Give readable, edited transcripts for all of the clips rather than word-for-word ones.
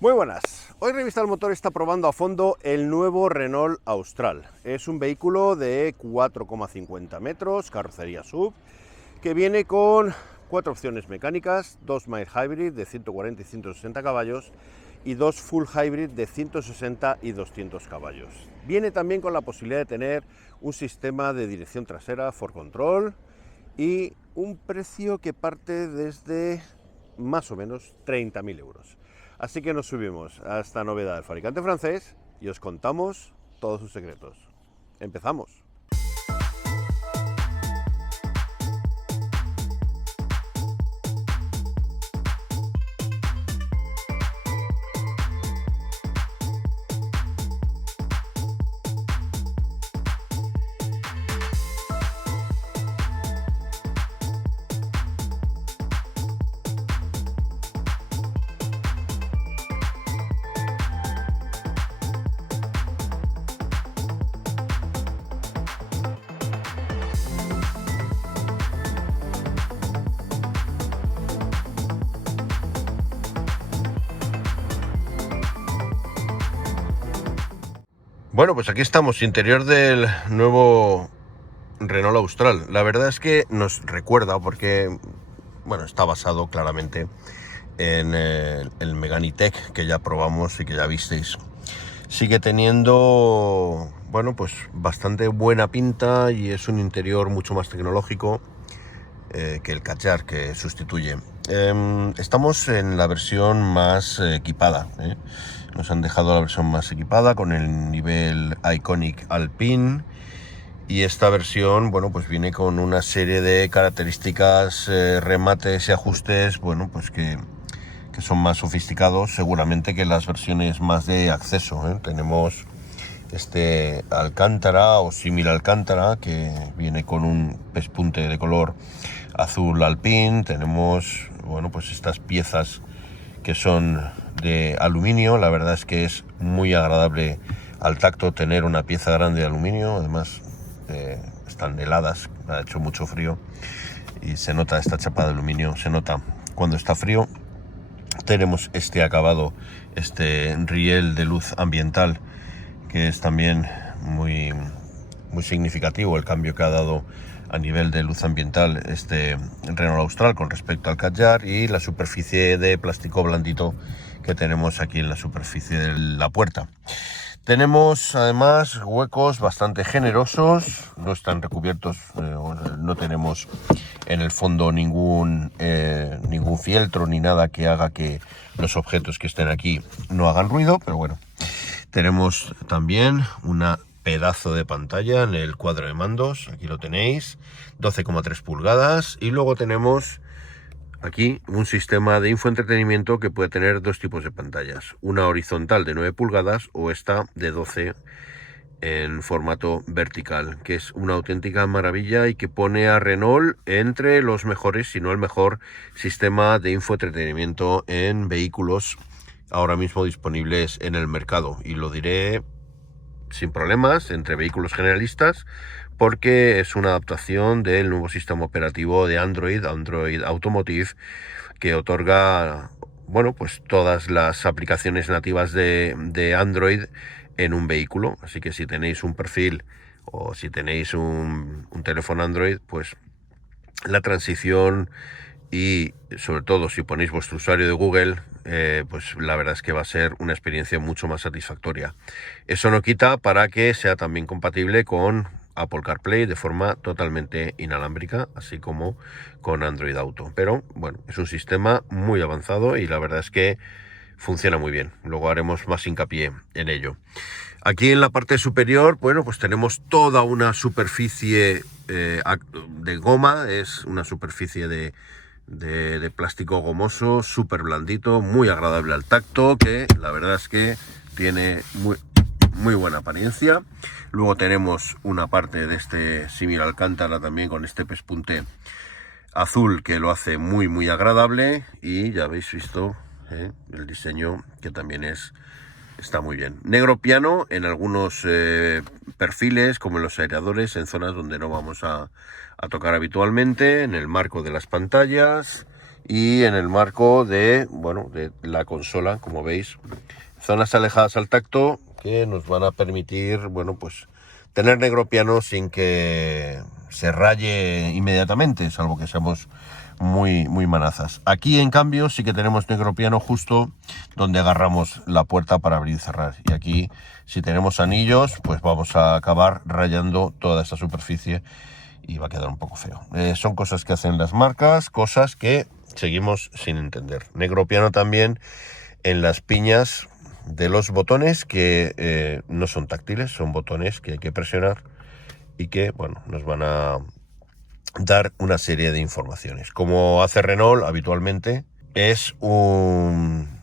Muy buenas, hoy Revista del Motor está probando a fondo el nuevo Renault Austral. Es un vehículo de 4,50 metros, carrocería SUV, que viene con 4 opciones mecánicas, 2 mild hybrid de 140 y 160 caballos y 2 full hybrid de 160 y 200 caballos. Viene también con la posibilidad de tener un sistema de dirección trasera 4Control y un precio que parte desde más o menos 30.000 euros. Así que nos subimos a esta novedad del fabricante francés y os contamos todos sus secretos. ¡Empezamos! Bueno, pues aquí estamos, interior del nuevo Renault Austral. La verdad es que nos recuerda porque, bueno, está basado claramente en el Megane E-Tech que ya probamos y que ya visteis. Sigue teniendo, bueno, pues bastante buena pinta y es un interior mucho más tecnológico que el Kadjar que sustituye. Estamos en la versión más equipada, ¿eh? Nos han dejado la versión más equipada con el nivel Iconic Alpine, y esta versión, bueno, pues viene con una serie de características, remates y ajustes, bueno, pues que son más sofisticados seguramente que las versiones más de acceso, ¿eh? Tenemos este Alcántara o símil Alcántara que viene con un pespunte de color azul alpín. Tenemos, bueno, pues estas piezas que son de aluminio. La verdad es que es muy agradable al tacto tener una pieza grande de aluminio. Además están heladas, ha hecho mucho frío y se nota esta chapa de aluminio, se nota cuando está frío. Tenemos este acabado, este riel de luz ambiental, que es también muy significativo el cambio que ha dado a nivel de luz ambiental este Renault Austral con respecto al Kadjar, y la superficie de plástico blandito que tenemos aquí en la superficie de la puerta. Tenemos además huecos bastante generosos, no están recubiertos, no tenemos en el fondo ningún fieltro ni nada que haga que los objetos que estén aquí no hagan ruido, pero bueno. Tenemos también una pedazo de pantalla en el cuadro de mandos, aquí lo tenéis, 12,3 pulgadas, y luego tenemos aquí un sistema de infoentretenimiento que puede tener dos tipos de pantallas, una horizontal de 9 pulgadas o esta de 12 en formato vertical, que es una auténtica maravilla y que pone a Renault entre los mejores, si no el mejor sistema de infoentretenimiento en vehículos ahora mismo disponibles en el mercado, y lo diré sin problemas entre vehículos generalistas porque es una adaptación del nuevo sistema operativo de Android Automotive, que otorga, bueno, pues todas las aplicaciones nativas de Android en un vehículo. Así que si tenéis un perfil o si tenéis un teléfono Android, pues la transición, y sobre todo si ponéis vuestro usuario de Google, pues la verdad es que va a ser una experiencia mucho más satisfactoria. Eso no quita para que sea también compatible con Apple CarPlay de forma totalmente inalámbrica, así como con Android Auto. Pero bueno, es un sistema muy avanzado y la verdad es que funciona muy bien. Luego haremos más hincapié en ello. Aquí en la parte superior, bueno, pues tenemos toda una superficie de goma. Es una superficie de plástico gomoso, súper blandito, muy agradable al tacto, que la verdad es que tiene muy buena apariencia. Luego tenemos una parte de este símil Alcántara también con este pespunte azul que lo hace muy agradable, y ya habéis visto el diseño, que también está muy bien. Negro piano en algunos perfiles, como en los aireadores, en zonas donde no vamos a tocar habitualmente, en el marco de las pantallas, y en el marco de, bueno, de la consola, como veis, zonas alejadas al tacto que nos van a permitir, bueno, pues tener negro piano sin que se raye inmediatamente, salvo que seamos muy manazas. Aquí, en cambio, sí que tenemos negro piano justo donde agarramos la puerta para abrir y cerrar. Y aquí, si tenemos anillos, pues vamos a acabar rayando toda esta superficie y va a quedar un poco feo. Son cosas que hacen las marcas, cosas que seguimos sin entender. Negro piano también en las piñas de los botones que no son táctiles, son botones que hay que presionar y que, bueno, nos van a dar una serie de informaciones. Como hace Renault habitualmente,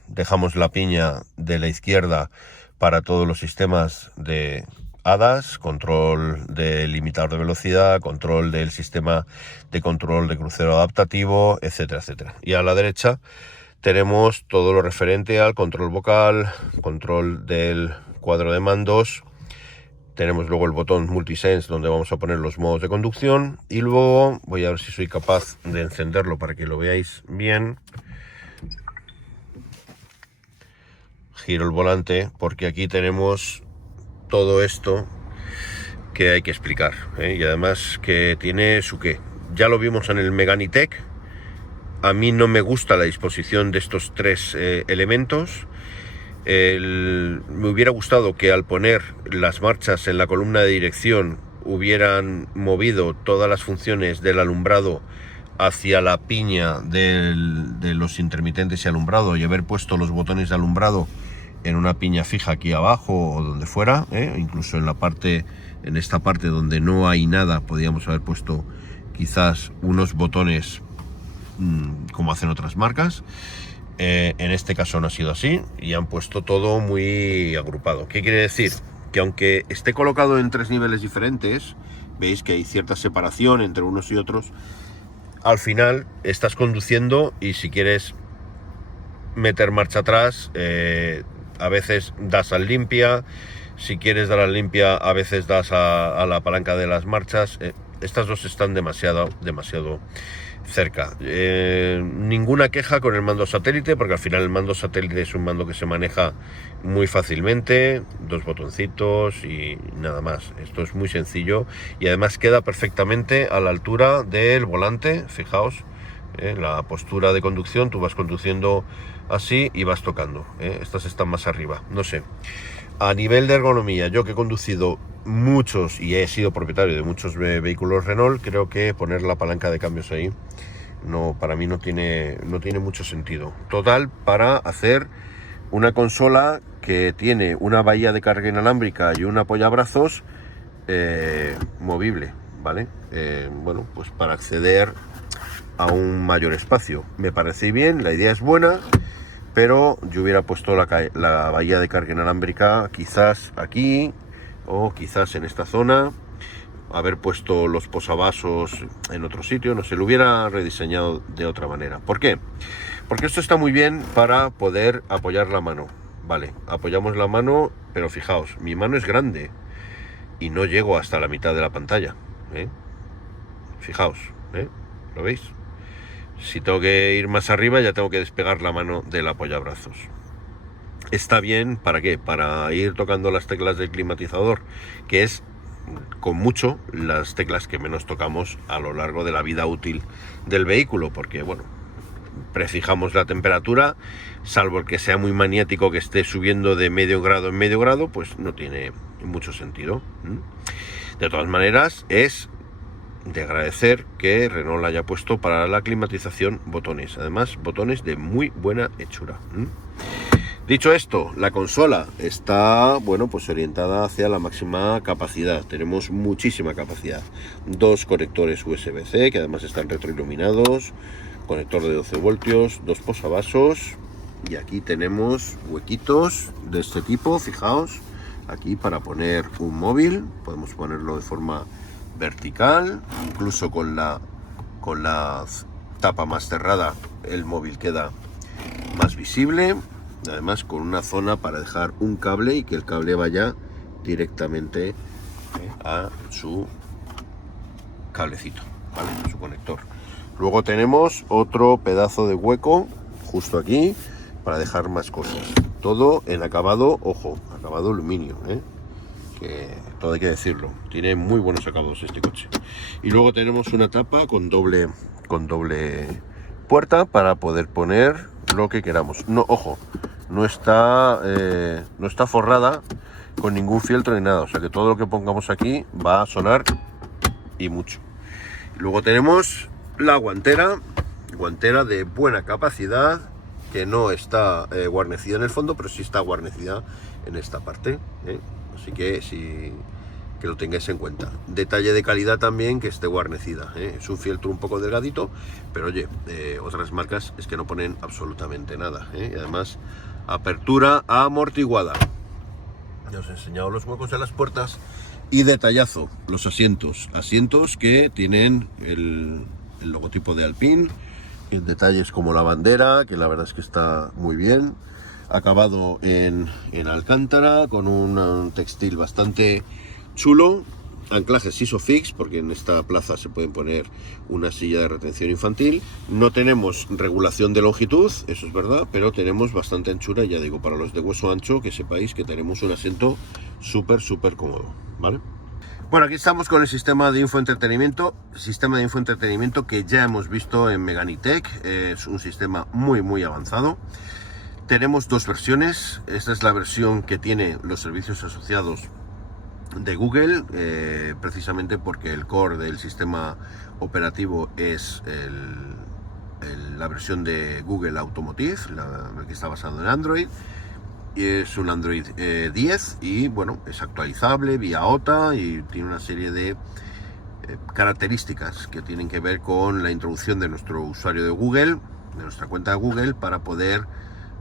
dejamos la piña de la izquierda para todos los sistemas de ADAS, control del limitador de velocidad, control del sistema de control de crucero adaptativo, etcétera, etcétera. Y a la derecha tenemos todo lo referente al control vocal, control del cuadro de mandos. Tenemos luego el botón Multisense donde vamos a poner los modos de conducción y luego voy a ver si soy capaz de encenderlo para que lo veáis bien. Giro el volante porque aquí tenemos todo esto que hay que explicar, y además que tiene su qué. Ya lo vimos en el Megane E-Tech. A mí no me gusta la disposición de estos tres elementos. Me hubiera gustado que al poner las marchas en la columna de dirección hubieran movido todas las funciones del alumbrado hacia la piña de los intermitentes y alumbrado, y haber puesto los botones de alumbrado en una piña fija aquí abajo o donde fuera, incluso en esta parte donde no hay nada podríamos haber puesto quizás unos botones como hacen otras marcas. En este caso no ha sido así y han puesto todo muy agrupado. ¿Qué quiere decir? Que aunque esté colocado en tres niveles diferentes, veis que hay cierta separación entre unos y otros, al final estás conduciendo y si quieres meter marcha atrás, a veces das al limpia, si quieres dar al limpia a veces das a la palanca de las marchas. Estas dos están demasiado cerca. Ninguna queja con el mando satélite, porque al final el mando satélite es un mando que se maneja muy fácilmente, dos botoncitos y nada más. Esto es muy sencillo y además queda perfectamente a la altura del volante. Fijaos, la postura de conducción, tú vas conduciendo así y vas tocando, estas están más arriba, no sé. A nivel de ergonomía, yo que he conducido muchos y he sido propietario de muchos vehículos Renault, creo que poner la palanca de cambios ahí para mí no tiene mucho sentido. Total, para hacer una consola que tiene una bahía de carga inalámbrica y un apoyabrazos movible, ¿vale? Bueno, pues para acceder a un mayor espacio. Me parece bien, la idea es buena, pero yo hubiera puesto la bahía de carga inalámbrica quizás aquí o quizás en esta zona, haber puesto los posavasos en otro sitio, no sé, lo hubiera rediseñado de otra manera. ¿Por qué? Porque esto está muy bien para poder apoyar la mano, vale, apoyamos la mano, pero fijaos, mi mano es grande y no llego hasta la mitad de la pantalla, fijaos, ¿lo veis? Si tengo que ir más arriba ya tengo que despegar la mano del apoyabrazos. Está bien, ¿para qué? Para ir tocando las teclas del climatizador, que es con mucho las teclas que menos tocamos a lo largo de la vida útil del vehículo, porque bueno, prefijamos la temperatura, salvo el que sea muy maniático que esté subiendo de medio grado en medio grado, pues no tiene mucho sentido. De todas maneras, es de agradecer que Renault haya puesto para la climatización botones, además botones de muy buena hechura. Dicho esto, la consola está, bueno, pues orientada hacia la máxima capacidad. Tenemos muchísima capacidad. Dos conectores USB-C que además están retroiluminados, conector de 12 voltios, dos posavasos y aquí tenemos huequitos de este tipo, fijaos, aquí para poner un móvil, podemos ponerlo de forma vertical, incluso con la tapa más cerrada el móvil queda más visible, además con una zona para dejar un cable y que el cable vaya directamente a su cablecito, ¿vale? Su conector. Luego tenemos otro pedazo de hueco justo aquí para dejar más cosas. Todo en acabado, ojo, acabado aluminio, que todo hay que decirlo. Tiene muy buenos acabados este coche. Y luego tenemos una tapa con doble puerta para poder poner lo que queramos. No, ojo, no está forrada con ningún fieltro ni nada. O sea que todo lo que pongamos aquí va a sonar y mucho. Y luego tenemos la guantera de buena capacidad, que no está guarnecida en el fondo, pero sí está guarnecida en esta parte, así que sí, que lo tengáis en cuenta. Detalle de calidad también, que esté guarnecida, es un fieltro un poco delgadito, pero oye, otras marcas es que no ponen absolutamente nada, y además apertura amortiguada. Ya os he enseñado los huecos de las puertas. Y detallazo, los asientos que tienen el logotipo de Alpine, en detalles como la bandera, que la verdad es que está muy bien, acabado en alcántara, con un textil bastante chulo, anclajes Isofix, porque en esta plaza se pueden poner una silla de retención infantil. No tenemos regulación de longitud, eso es verdad, pero tenemos bastante anchura, y ya digo, para los de hueso ancho, que sepáis que tenemos un asiento súper cómodo, ¿vale? Bueno, aquí estamos con el sistema de infoentretenimiento, que ya hemos visto en Megane E-Tech. Es un sistema muy avanzado. Tenemos dos versiones. Esta es la versión que tiene los servicios asociados de Google, precisamente porque el core del sistema operativo es la versión de Google Automotive, la que está basado en Android. Es un Android 10 y bueno, es actualizable vía OTA y tiene una serie de características que tienen que ver con la introducción de nuestro usuario de Google, de nuestra cuenta de Google, para poder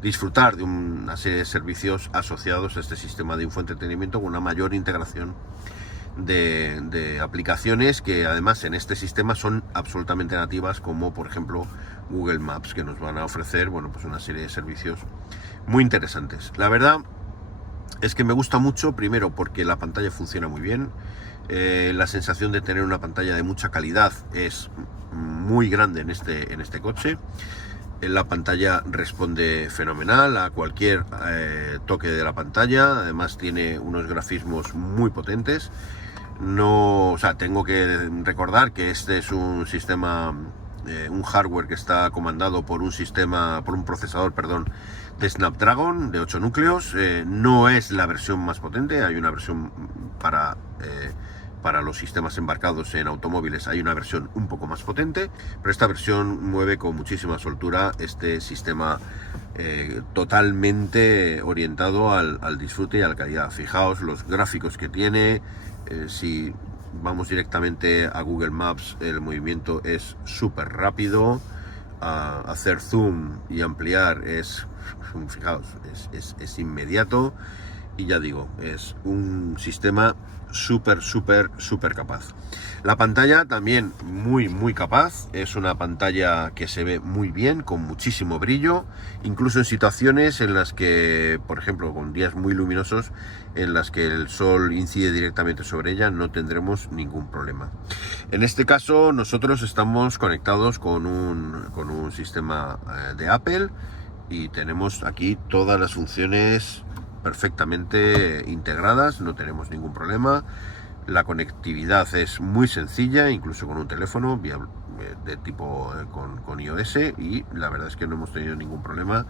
disfrutar de una serie de servicios asociados a este sistema de infoentretenimiento, con una mayor integración de aplicaciones que además en este sistema son absolutamente nativas, como por ejemplo Google Maps, que nos van a ofrecer, bueno, pues una serie de servicios muy interesantes. La verdad es que me gusta mucho, primero porque la pantalla funciona muy bien, la sensación de tener una pantalla de mucha calidad es muy grande en este coche. La pantalla responde fenomenal a cualquier toque de la pantalla, además tiene unos grafismos muy potentes. No, o sea, tengo que recordar que este es un sistema, un hardware que está comandado por un procesador, perdón, de Snapdragon de 8 núcleos. No es la versión más potente, hay una versión para los sistemas embarcados en automóviles, hay una versión un poco más potente, pero esta versión mueve con muchísima soltura este sistema totalmente orientado al disfrute y a la calidad. Fijaos los gráficos que tiene. Si vamos directamente a Google Maps, el movimiento es súper rápido. Hacer zoom y ampliar fijaos, es inmediato, y ya digo, es un sistema súper capaz. La pantalla también muy capaz, es una pantalla que se ve muy bien, con muchísimo brillo, incluso en situaciones en las que, por ejemplo, con días muy luminosos, en las que el sol incide directamente sobre ella, no tendremos ningún problema. En este caso nosotros estamos conectados con un sistema de Apple, y tenemos aquí todas las funciones perfectamente integradas, no tenemos ningún problema. La conectividad es muy sencilla, incluso con un teléfono de tipo con iOS, y la verdad es que no hemos tenido ningún problema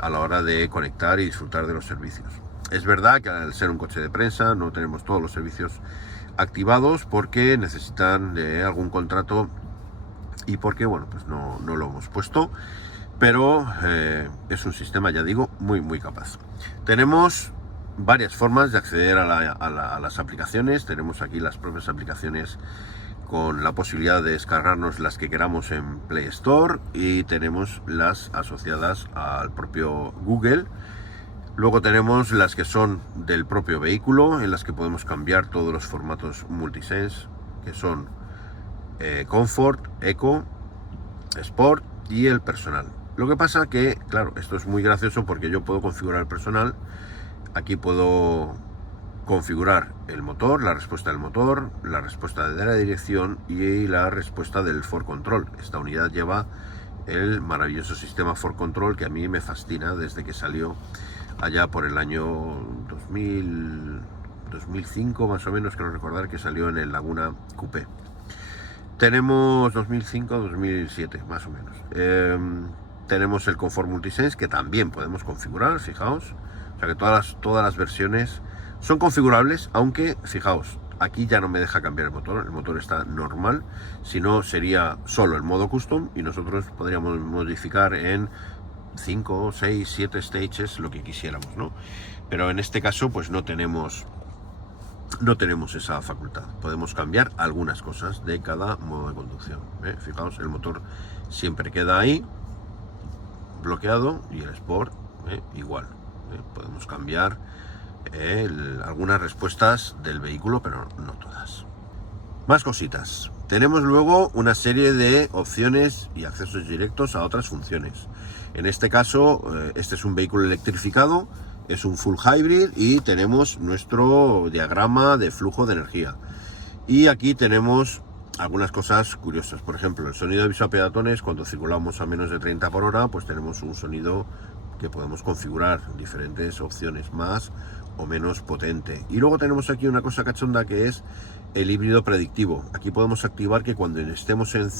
a la hora de conectar y disfrutar de los servicios. Es verdad que al ser un coche de prensa no tenemos todos los servicios activados porque necesitan de algún contrato y porque, bueno, pues no lo hemos puesto, pero es un sistema, ya digo, muy capaz. Tenemos varias formas de acceder a las aplicaciones. Tenemos aquí las propias aplicaciones con la posibilidad de descargarnos las que queramos en Play Store, y tenemos las asociadas al propio Google. Luego tenemos las que son del propio vehículo, en las que podemos cambiar todos los formatos multisense, que son Comfort, Eco, Sport y el personal. Lo que pasa que, claro, esto es muy gracioso porque yo puedo configurar el personal. Aquí puedo configurar el motor, la respuesta del motor, la respuesta de la dirección y la respuesta del Ford Control. Esta unidad lleva el maravilloso sistema Ford Control que a mí me fascina desde que salió allá por el año 2005 más o menos, creo recordar que salió en el Laguna Coupé. Tenemos 2005-2007 más o menos. Tenemos el Comfort Multisense que también podemos configurar, fijaos. O sea que todas las versiones son configurables, aunque fijaos, aquí ya no me deja cambiar el motor está normal, si no sería solo el modo custom y nosotros podríamos modificar en 5, 6, 7 stages lo que quisiéramos, ¿no? Pero en este caso pues no tenemos esa facultad. Podemos cambiar algunas cosas de cada modo de conducción, ¿eh? Fijaos, el motor siempre queda ahí bloqueado y el Sport igual, ¿eh? Podemos cambiar algunas respuestas del vehículo, pero no todas. Más cositas. Tenemos luego una serie de opciones y accesos directos a otras funciones. En este caso, este es un vehículo electrificado, es un full hybrid y tenemos nuestro diagrama de flujo de energía. Y aquí tenemos algunas cosas curiosas. Por ejemplo, el sonido de aviso a peatones, cuando circulamos a menos de 30 por hora, pues tenemos un sonido que podemos configurar, diferentes opciones, más o menos potente. Y luego tenemos aquí una cosa cachonda que es el híbrido predictivo. Aquí podemos activar que cuando estemos en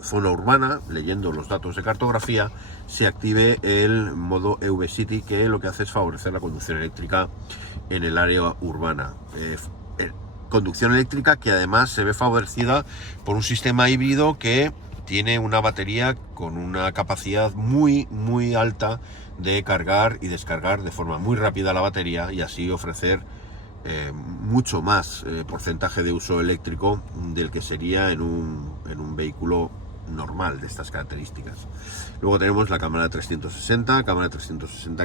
zona urbana, leyendo los datos de cartografía, se active el modo EV City, que lo que hace es favorecer la conducción eléctrica en el área urbana. Conducción eléctrica que además se ve favorecida por un sistema híbrido que tiene una batería con una capacidad muy alta de cargar y descargar de forma muy rápida la batería y así ofrecer mucho más porcentaje de uso eléctrico del que sería en un vehículo normal de estas características. Luego tenemos la cámara 360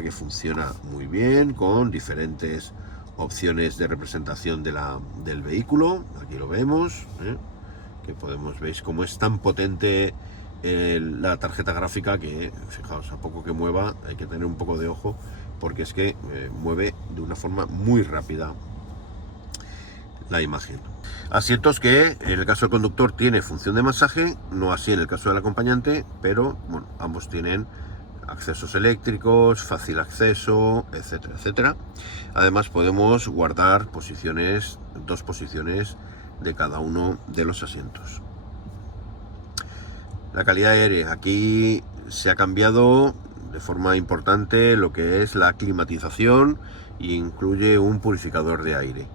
que funciona muy bien con diferentes opciones de representación del vehículo. Aquí lo vemos, que veis cómo es tan potente la tarjeta gráfica que, fijaos, a poco que mueva hay que tener un poco de ojo porque es que mueve de una forma muy rápida la imagen. Asientos que en el caso del conductor tiene función de masaje, no así en el caso del acompañante, pero bueno, ambos tienen accesos eléctricos, fácil acceso, etcétera, etcétera. Además podemos guardar dos posiciones de cada uno de los asientos. La calidad de aire, aquí se ha cambiado de forma importante lo que es la climatización e incluye un purificador de aire.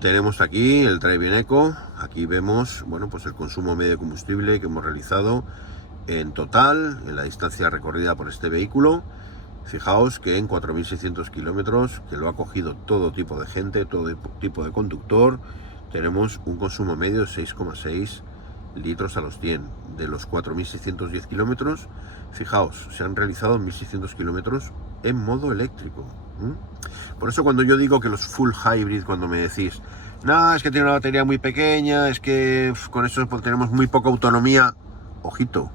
Tenemos aquí el Drive-In Eco, aquí vemos, bueno, pues el consumo medio de combustible que hemos realizado en total, en la distancia recorrida por este vehículo. Fijaos que en 4.600 kilómetros, que lo ha cogido todo tipo de gente, todo tipo de conductor, tenemos un consumo medio de 6,6 litros a los 100. De los 4.610 kilómetros, fijaos, se han realizado 1.600 kilómetros en modo eléctrico. Por eso cuando yo digo que los full hybrid, cuando me decís, no, es que tiene una batería muy pequeña, es que con eso tenemos muy poca autonomía, ojito.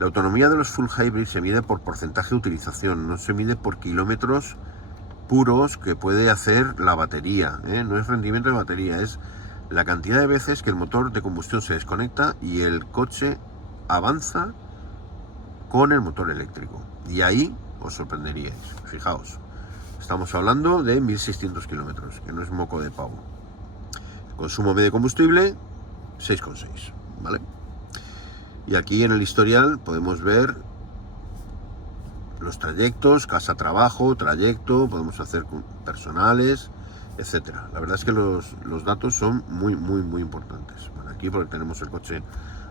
La autonomía de los full hybrid se mide por porcentaje de utilización, no se mide por kilómetros puros que puede hacer la batería, no es rendimiento de batería, es la cantidad de veces que el motor de combustión se desconecta y el coche avanza con el motor eléctrico. Y ahí os sorprenderíais, fijaos, estamos hablando de 1.600 kilómetros, que no es moco de pavo. Consumo medio de combustible, 6,6, ¿vale? Y aquí en el historial podemos ver los trayectos, casa-trabajo, trayecto, podemos hacer personales, etcétera. La verdad es que los datos son muy importantes. Bueno, aquí porque tenemos el coche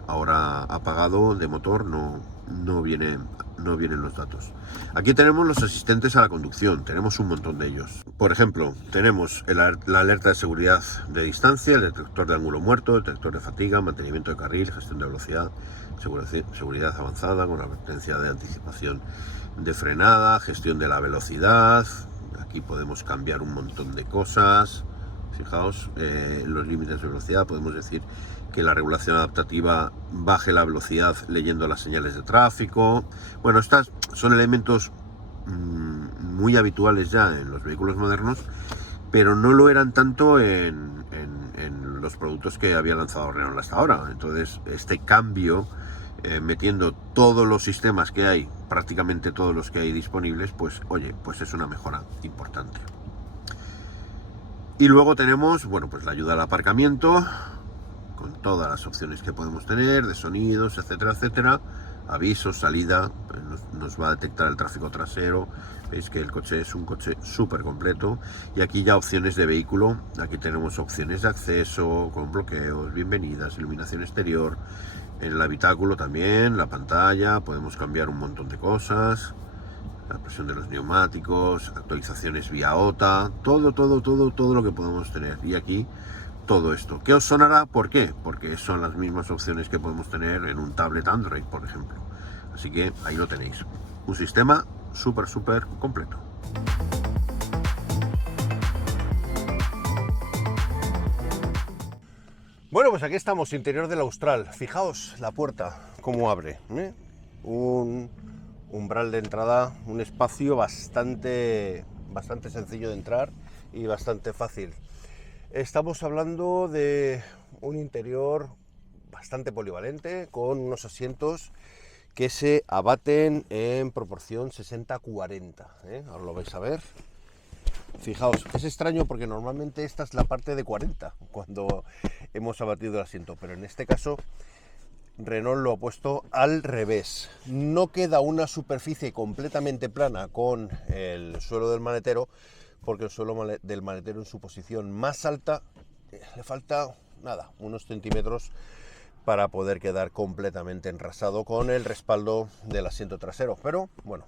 ahora apagado de motor, no vienen los datos. Aquí tenemos los asistentes a la conducción, tenemos un montón de ellos. Por ejemplo, tenemos la alerta de seguridad de distancia, el detector de ángulo muerto, el detector de fatiga, mantenimiento de carril, gestión de velocidad, seguridad avanzada con advertencia de anticipación de frenada, gestión de la velocidad. Aquí podemos cambiar un montón de cosas. Fijaos, los límites de velocidad, podemos decir que la regulación adaptativa baje la velocidad leyendo las señales de tráfico. Bueno, estos son elementos muy habituales ya en los vehículos modernos pero no lo eran tanto en los productos que había lanzado Renault hasta ahora. Entonces, este cambio, metiendo todos los sistemas que hay, prácticamente todos los que hay disponibles, pues oye, pues es una mejora importante. Y luego tenemos, bueno, pues la ayuda al aparcamiento, con todas las opciones que podemos tener, de sonidos, etcétera, etcétera. Avisos, salida, nos va a detectar el tráfico trasero. Veis que el coche es un coche súper completo. Y aquí ya opciones de vehículo. Aquí tenemos opciones de acceso, con bloqueos, bienvenidas, iluminación exterior. En el habitáculo también, la pantalla, podemos cambiar un montón de cosas. La presión de los neumáticos, actualizaciones vía OTA, todo lo que podemos tener. Y aquí todo esto. ¿Qué os sonará? ¿Por qué? Porque son las mismas opciones que podemos tener en un tablet Android, por ejemplo. Así que ahí lo tenéis. Un sistema súper completo. Bueno, pues aquí estamos, interior del Austral. Fijaos la puerta, cómo abre, ¿eh? Un umbral de entrada, un espacio bastante sencillo de entrar y bastante fácil. Estamos hablando de un interior bastante polivalente, con unos asientos que se abaten en proporción 60-40, ¿eh? Ahora lo vais a ver. Fijaos, es extraño porque normalmente esta es la parte de 40 cuando hemos abatido el asiento, pero en este caso Renault lo ha puesto al revés. No queda una superficie completamente plana con el suelo del maletero, porque el suelo del maletero en su posición más alta le falta nada, unos centímetros para poder quedar completamente enrasado con el respaldo del asiento trasero. Pero bueno,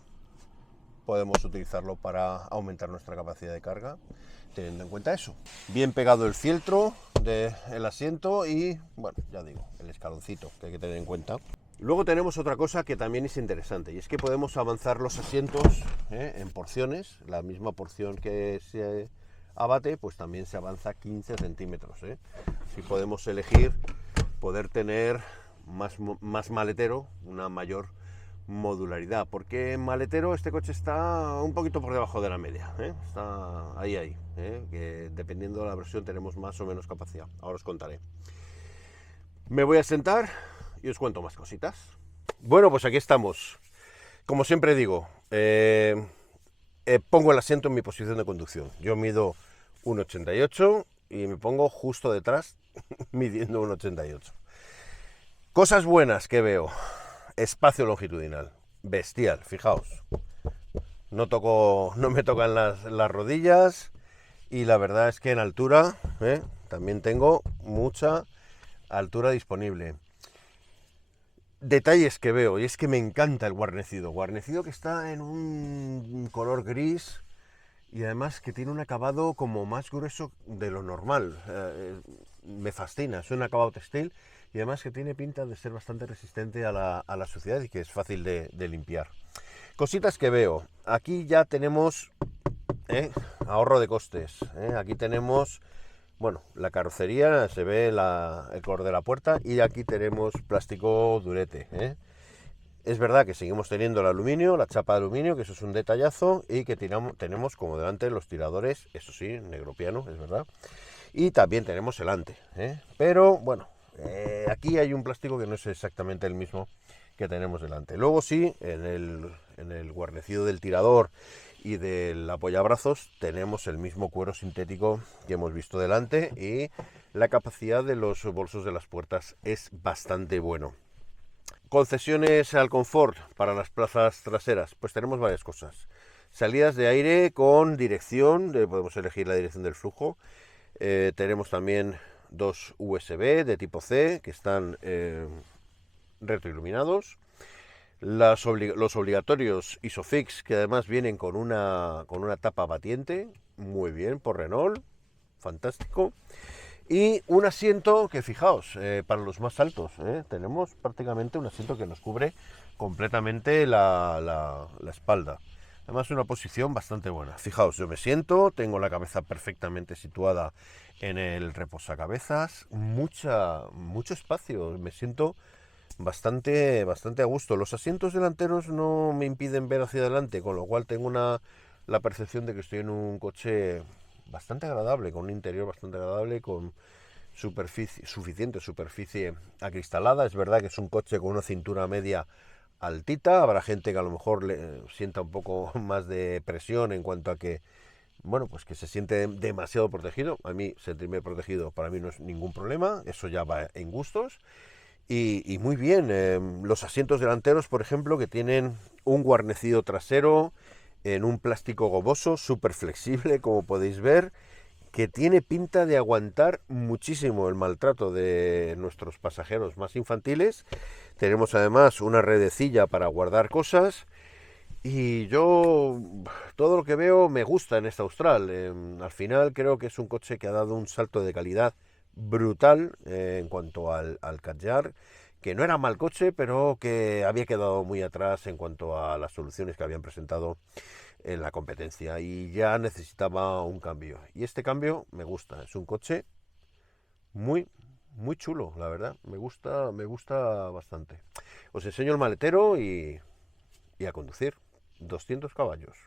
podemos utilizarlo para aumentar nuestra capacidad de carga, teniendo en cuenta eso. Bien pegado el fieltro del asiento y, bueno, ya digo, el escaloncito que hay que tener en cuenta. Luego tenemos otra cosa que también es interesante, y es que podemos avanzar los asientos en porciones. La misma porción que se abate, pues también se avanza 15 centímetros. Así podemos elegir poder tener más maletero, una mayor modularidad, porque en maletero este coche está un poquito por debajo de la media, está ahí, que dependiendo de la versión tenemos más o menos capacidad. Ahora os contaré. Me voy a sentar y os cuento más cositas. Bueno, pues aquí estamos. Como siempre digo, pongo el asiento en mi posición de conducción. Yo mido 1,88 y me pongo justo detrás midiendo 1,88. Cosas buenas que veo. Espacio longitudinal, bestial, fijaos. No me tocan las rodillas, y la verdad es que en altura también tengo mucha altura disponible. Detalles que veo, y es que me encanta el guarnecido que está en un color gris, y además que tiene un acabado como más grueso de lo normal. Me fascina, es un acabado textil, y además que tiene pinta de ser bastante resistente a la suciedad y que es fácil de limpiar. Cositas que veo, aquí ya tenemos ahorro de costes. Aquí tenemos, bueno, la carrocería, se ve el color de la puerta, y aquí tenemos plástico durete. Es verdad que seguimos teniendo el aluminio, la chapa de aluminio, que eso es un detallazo, y que tenemos como delante los tiradores, eso sí, negro piano, es verdad. Y también tenemos el ante, pero bueno, aquí hay un plástico que no es exactamente el mismo que tenemos delante. Luego sí, en el guarnecido del tirador y del apoyabrazos tenemos el mismo cuero sintético que hemos visto delante, y la capacidad de los bolsos de las puertas es bastante bueno. Concesiones al confort para las plazas traseras, pues tenemos varias cosas. Salidas de aire con dirección, podemos elegir la dirección del flujo. Tenemos también dos USB de tipo C que están retroiluminados. Los obligatorios Isofix, que además vienen con una tapa batiente, muy bien por Renault, fantástico. Y un asiento que, fijaos, para los más altos, tenemos prácticamente un asiento que nos cubre completamente la espalda. Además, una posición bastante buena. Fijaos, yo me siento, tengo la cabeza perfectamente situada en el reposacabezas, mucho espacio, me siento bastante a gusto. Los asientos delanteros no me impiden ver hacia adelante, con lo cual tengo la percepción de que estoy en un coche bastante agradable, con un interior bastante agradable, con suficiente superficie acristalada. Es verdad que es un coche con una cintura media altita, habrá gente que a lo mejor le sienta un poco más de presión en cuanto a que, bueno, pues que se siente demasiado protegido. A mí sentirme protegido para mí no es ningún problema, eso ya va en gustos. Y muy bien, los asientos delanteros, por ejemplo, que tienen un guarnecido trasero en un plástico gomoso, súper flexible, como podéis ver, que tiene pinta de aguantar muchísimo el maltrato de nuestros pasajeros más infantiles. Tenemos además una redecilla para guardar cosas. Y yo, todo lo que veo me gusta en esta Austral. Al final creo que es un coche que ha dado un salto de calidad brutal en cuanto al Kadjar, que no era mal coche, pero que había quedado muy atrás en cuanto a las soluciones que habían presentado en la competencia y ya necesitaba un cambio. Y este cambio me gusta, es un coche muy, muy chulo, la verdad. Me gusta bastante. Os enseño el maletero y a conducir. 200 caballos,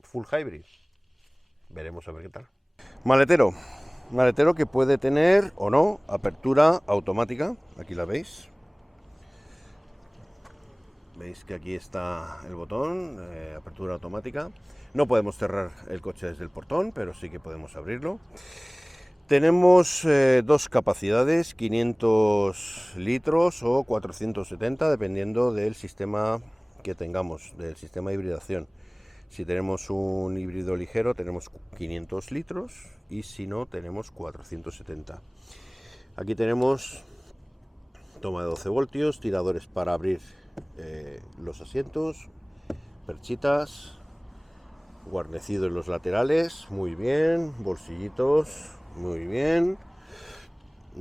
full hybrid. Veremos a ver qué tal. Maletero. Maletero que puede tener o no apertura automática. Aquí la veis. Veis que aquí está el botón, apertura automática. No podemos cerrar el coche desde el portón, pero sí que podemos abrirlo. Tenemos dos capacidades, 500 litros o 470, dependiendo del sistema que tengamos, del sistema de hibridación. Si tenemos un híbrido ligero tenemos 500 litros y si no tenemos 470. Aquí tenemos toma de 12 voltios, tiradores para abrir los asientos, perchitas, guarnecido en los laterales, muy bien, bolsillitos, muy bien.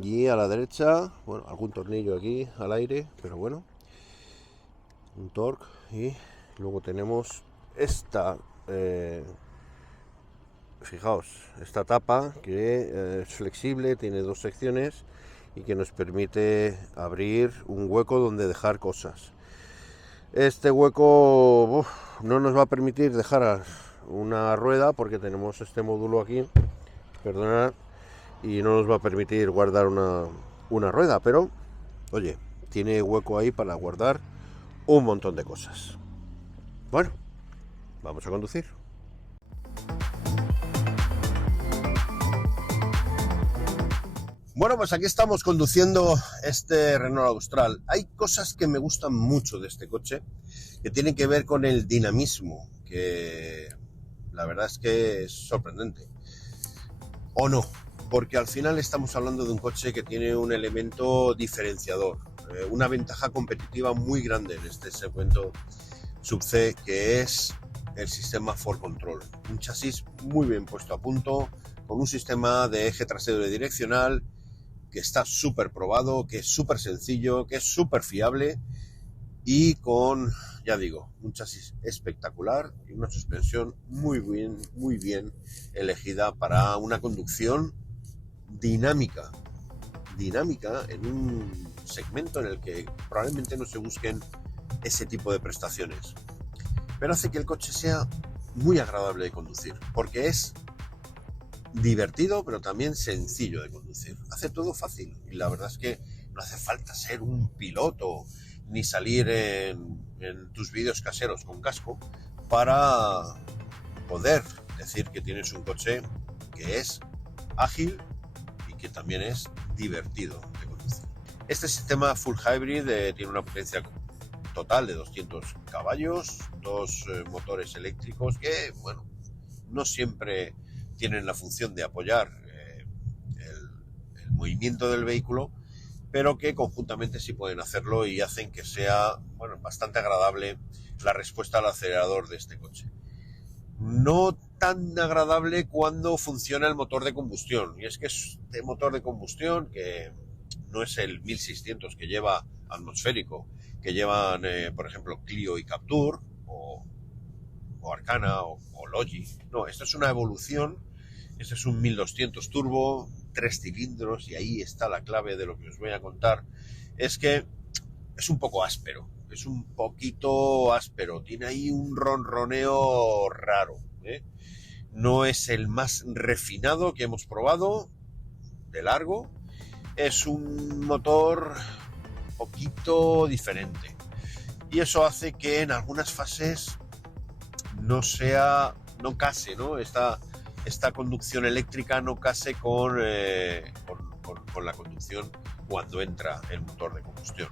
Y a la derecha, bueno, algún tornillo aquí al aire, pero bueno, un torque. Y luego tenemos esta, fijaos, esta tapa que es flexible, tiene dos secciones y que nos permite abrir un hueco donde dejar cosas. Este hueco no nos va a permitir dejar una rueda porque tenemos este módulo aquí, perdonad, y no nos va a permitir guardar una rueda, pero oye, tiene hueco ahí para guardar un montón de cosas. Bueno, vamos a conducir. Bueno, pues aquí estamos conduciendo este Renault Austral. Hay cosas que me gustan mucho de este coche, que tienen que ver con el dinamismo, que la verdad es que es sorprendente. O no, porque al final estamos hablando de un coche que tiene un elemento diferenciador, una ventaja competitiva muy grande en este segmento sub-C, que es el sistema 4Control. Un chasis muy bien puesto a punto, con un sistema de eje trasero direccional, que está súper probado, que es súper sencillo, que es súper fiable y con, ya digo, un chasis espectacular y una suspensión muy bien elegida para una conducción dinámica en un segmento en el que probablemente no se busquen ese tipo de prestaciones. Pero hace que el coche sea muy agradable de conducir, porque es divertido, pero también sencillo de conducir. Hace todo fácil y la verdad es que no hace falta ser un piloto ni salir en tus vídeos caseros con casco para poder decir que tienes un coche que es ágil y que también es divertido de conducir. Este sistema full hybrid tiene una potencia total de 200 caballos, dos motores eléctricos que, bueno, no siempre tienen la función de apoyar el movimiento del vehículo, pero que conjuntamente sí pueden hacerlo y hacen que sea, bueno, bastante agradable la respuesta al acelerador de este coche. No tan agradable cuando funciona el motor de combustión, y es que este motor de combustión, que no es el 1600 que lleva atmosférico, que llevan, por ejemplo, Clio y Captur, o Arcana, o Logi. No, esto es una evolución. Este es un 1200 turbo, 3 cilindros, y ahí está la clave de lo que os voy a contar. Es que es un poco áspero, es un poquito áspero, tiene ahí un ronroneo raro, ¿eh? no es el más refinado que hemos probado, de largo. Es un motor poquito diferente. Y eso hace que en algunas fases no case, ¿no? Esta conducción eléctrica no case con la conducción cuando entra el motor de combustión.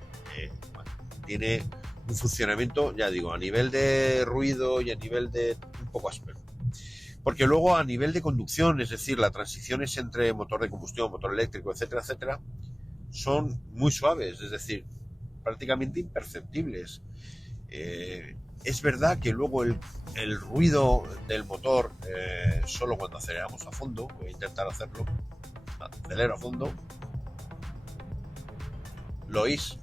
Bueno, tiene un funcionamiento, ya digo, a nivel de ruido y a nivel de un poco áspero. Porque luego a nivel de conducción, es decir, las transiciones entre motor de combustión, motor eléctrico, etcétera, etcétera, son muy suaves, es decir, prácticamente imperceptibles. Es verdad que luego el ruido del motor, solo cuando aceleramos a fondo, voy a intentar hacerlo, acelero a fondo, lo oís,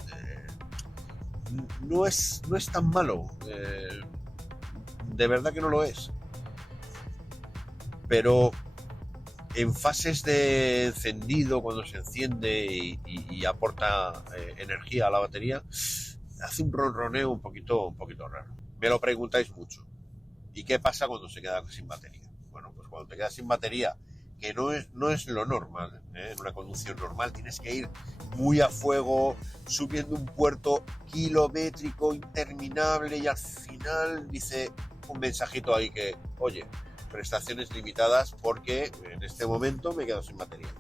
no es tan malo, de verdad que no lo es, pero en fases de encendido, cuando se enciende y aporta energía a la batería, hace un ronroneo un poquito raro. Me lo preguntáis mucho. ¿Y qué pasa cuando se queda sin batería? Bueno, pues cuando te quedas sin batería, que no es lo normal, en una conducción normal tienes que ir muy a fuego, subiendo un puerto kilométrico interminable y al final dice un mensajito ahí que, oye, prestaciones limitadas porque en este momento me he quedado sin batería.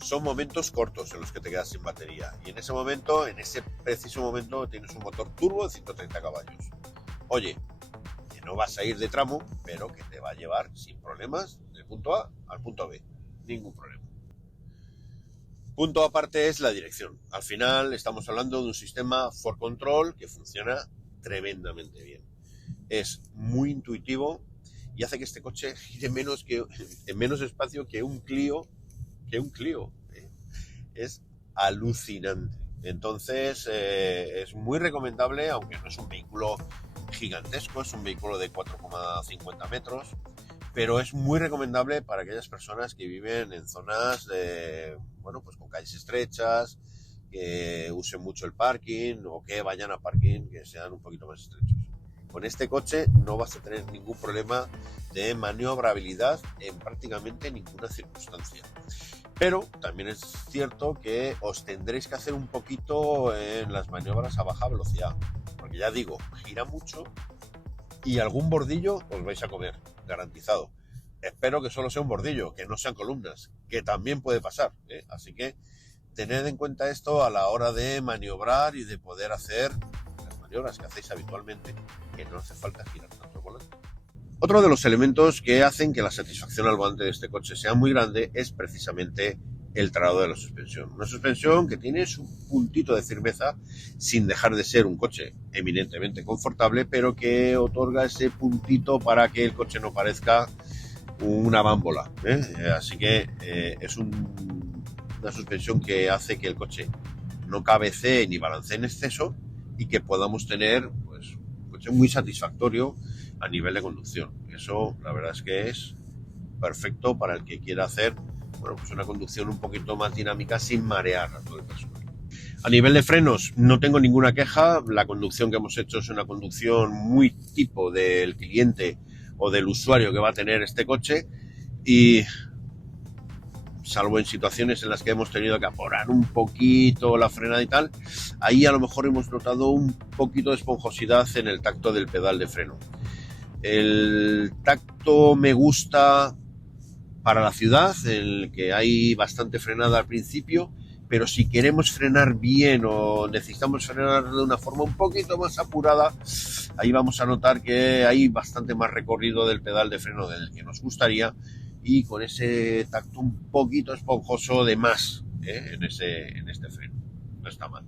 Son momentos cortos en los que te quedas sin batería y en ese preciso momento tienes un motor turbo de 130 caballos. Oye, que no vas a ir de tramo, pero que te va a llevar sin problemas del punto A al punto B. Ningún problema. Punto aparte es la dirección. Al final estamos hablando de un sistema for control que funciona tremendamente bien. Es muy intuitivo y hace que este coche gire en menos espacio que un Clio. Es alucinante. Entonces es muy recomendable, aunque no es un vehículo gigantesco, es un vehículo de 4,50 metros, pero es muy recomendable para aquellas personas que viven en zonas pues con calles estrechas, que usen mucho el parking o que vayan a parking que sean un poquito más estrechos. Con este coche no vas a tener ningún problema de maniobrabilidad en prácticamente ninguna circunstancia. Pero también es cierto que os tendréis que hacer un poquito en las maniobras a baja velocidad, porque ya digo, gira mucho y algún bordillo os vais a comer, garantizado. Espero que solo sea un bordillo, que no sean columnas, que también puede pasar, ¿eh? Así que tened en cuenta esto a la hora de maniobrar y de poder hacer las maniobras que hacéis habitualmente, que no hace falta girar tanto el volante. Otro de los elementos que hacen que la satisfacción al volante de este coche sea muy grande es precisamente el traslado de la suspensión. Una suspensión que tiene su puntito de firmeza sin dejar de ser un coche eminentemente confortable, pero que otorga ese puntito para que el coche no parezca una bámbola, ¿eh? Así que es una suspensión que hace que el coche no cabecee ni balancee en exceso y que podamos tener pues, un coche muy satisfactorio a nivel de conducción. Eso la verdad es que es perfecto para el que quiera hacer pues una conducción un poquito más dinámica sin marear a todo el personal. A nivel de frenos no tengo ninguna queja. La conducción que hemos hecho es una conducción muy tipo del cliente o del usuario que va a tener este coche y salvo en situaciones en las que hemos tenido que apurar un poquito la frenada y tal, ahí a lo mejor hemos notado un poquito de esponjosidad en el tacto del pedal de freno. El tacto me gusta para la ciudad, en el que hay bastante frenada al principio, pero si queremos frenar bien o necesitamos frenar de una forma un poquito más apurada, ahí vamos a notar que hay bastante más recorrido del pedal de freno del que nos gustaría y con ese tacto un poquito esponjoso de más en este freno. No está mal.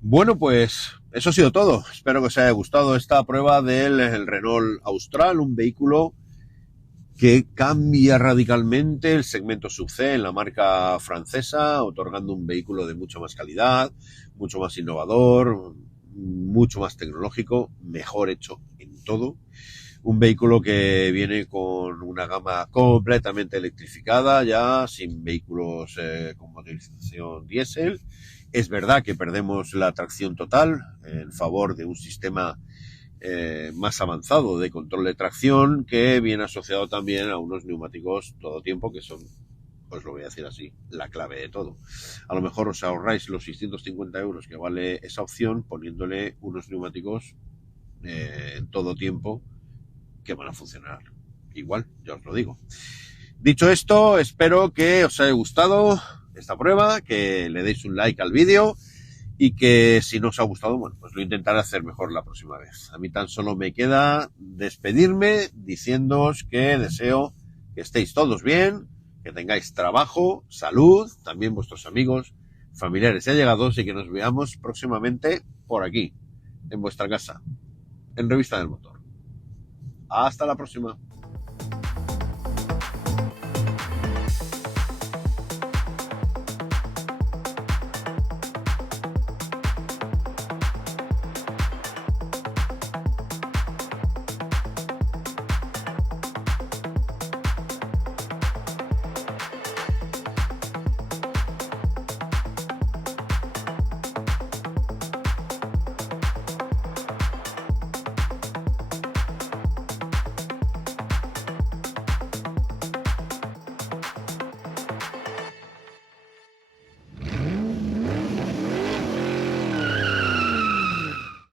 Bueno, pues eso ha sido todo. Espero que os haya gustado esta prueba del Renault Austral, un vehículo que cambia radicalmente el segmento sub-C en la marca francesa, otorgando un vehículo de mucha más calidad, mucho más innovador, mucho más tecnológico, mejor hecho en todo. Un vehículo que viene con una gama completamente electrificada, ya sin vehículos con motorización diésel. Es verdad que perdemos la tracción total en favor de un sistema más avanzado de control de tracción, que viene asociado también a unos neumáticos todo tiempo que son, os lo voy a decir así, la clave de todo. A lo mejor os ahorráis los 650 euros que vale esa opción poniéndole unos neumáticos en todo tiempo que van a funcionar igual, ya os lo digo. Dicho esto, espero que os haya gustado esta prueba, que le deis un like al vídeo y que si no os ha gustado, bueno, pues lo intentaré hacer mejor la próxima vez. A mí tan solo me queda despedirme diciéndoos que deseo que estéis todos bien, que tengáis trabajo, salud, también vuestros amigos, familiares y allegados, y que nos veamos próximamente por aquí, en vuestra casa, en Revista del Motor. Hasta la próxima.